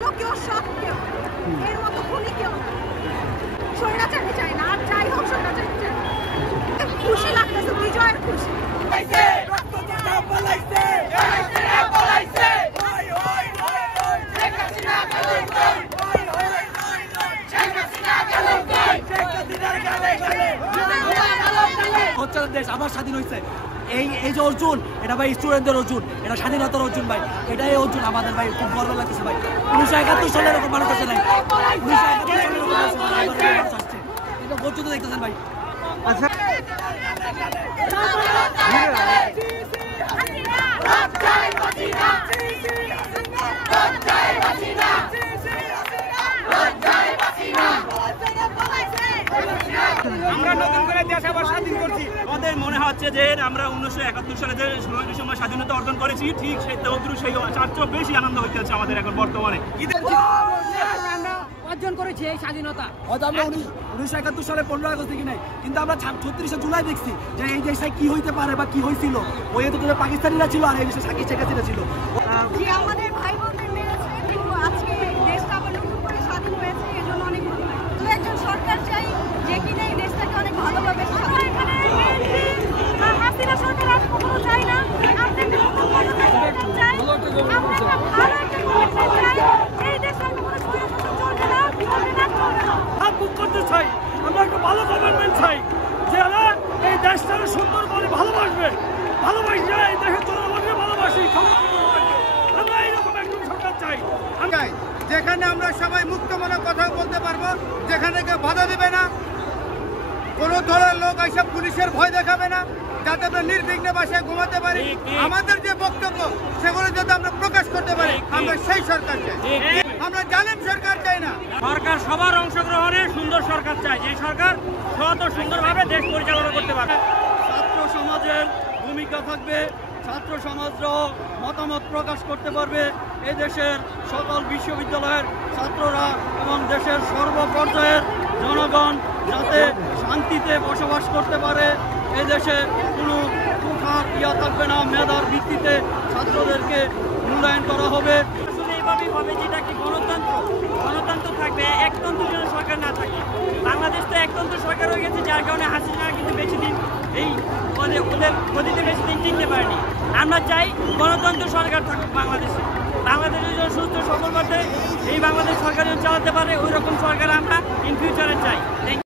কেউ সৎ কেউ এর মতো খুনি কেউ না। স্বৈরাচারী চাই না, আর যাই হোক স্বৈরাচারী চাই। খুশি লাগতেছে, বিজয়ের খুশি। দেশ আবার স্বাধীন হয়েছে। এই যে অর্জুন, এটা ভাই স্টুডেন্টদের অর্জুন, এটা স্বাধীনতার অর্জুন ভাই, এটাই অর্জুন আমাদের ভাই। খুব গর্ব লাগতেছে ভাই। 1971 সালের এরকম মানুষ আছে নাই, 1971 সালের এরকম মানুষ আসছে, এটা বর্জন দেখতেছেন ভাই। আচ্ছা আমরা নতুন করে দেশ আবার স্বাধীন করছি। আমাদের মনে হচ্ছে যে আমরা 1971 সালে যে 16 ডিসেম্বর স্বাধীনতা অর্জন করেছি, ঠিক সেই চার বেশি আনন্দ হইতেছে আমাদের এখন বর্তমানে। অর্জন করেছি এই স্বাধীনতা। হয়তো আমরা 1971 সালে 15 আগস্ট দেখি নাই, কিন্তু আমরা 36 জুলাই দেখছি যে এই দেশটায় কি হইতে পারে বা কি হয়েছিল। ওই তো পাকিস্তানিরা ছিল আর এই দেশে শেখ হাসিনা ছিল। আমাদের ভাই বোনদের মেরেছে, কিন্তু আজকে দেশটা আবার নতুন করে স্বাধীন হয়েছে, এই জন্য অনেক ভালো লাগে। একজন সরকার চাই যে কিনা এই দেশটাকে অনেক ভালোভাবে হাসিনা সরকার আর কখনো চাই না। আমরা একটা নতুন গণতন্ত্র চাই, আমরা একটা ভালো একটা গণতন্ত্র চাই। এই দেশে কোনো স্বৈরাচার চলবে না, চলবে না, চলবে না। বুক করতে চাই, আমরা একটা ভালো গভর্নমেন্ট চাই, যারা এই দেশটাকে সুন্দর করে ভালোবাসবে, ভালোবাসবে এই দেশের জনগণকে ভালোবাসি, আমরা এইরকম একজন সরকার চাই। যেখানে আমরা সবাই মুক্ত মনে কথা বলতে পারবো, যেখানে কেউ বাধা দেবে না, কোন দলের লোক এইসব পুলিশের ভয় দেখাবে না, যাতে আমরা নির্বিঘ্নে বাসায় ঘুমাতে পারি। আমাদের যে বক্তব্য সেগুলো যাতে আমরা প্রকাশ করতে পারি, আমরা সেই সরকার চাই। আমরা জালিম সরকার চাই না। সরকার সবার অংশগ্রহণে সুন্দর সরকার চাই, যে সরকার সৎ ও সুন্দরভাবে দেশ পরিচালনা করতে পারে। ছাত্র সমাজের ভূমিকা থাকবে, ছাত্র সমাজরাও মতামত প্রকাশ করতে পারবে। এই দেশের সকল বিশ্ববিদ্যালয়ের ছাত্ররা এবং দেশের সর্বপর্যায়ের জনগণ যাতে শান্তিতে বসবাস করতে পারে, এই দেশে কোনো কুঠার থাকবে না, মেধার ভিত্তিতে ছাত্রদেরকে মূল্যায়ন করা হবে। আসলে এইভাবেই হবে, যেটা কি গণতন্ত্র থাকবে, একতন্ত্র যেন সরকার না থাকে। বাংলাদেশ তো একতন্ত্র সরকার হয়ে গেছে, যার কারণে হাসিনা কিন্তু বেশি দিন এই ওদের গদিতে বেশি দিন টিকতে পারেনি। আমরা চাই গণতন্ত্র সরকার থাকুক বাংলাদেশে, বাংলাদেশের জন্য সুস্থ সফল করতে এই বাংলাদেশ সরকার চালাতে পারে, ওই রকম সরকার আমরা ইন ফিউচারে চাই।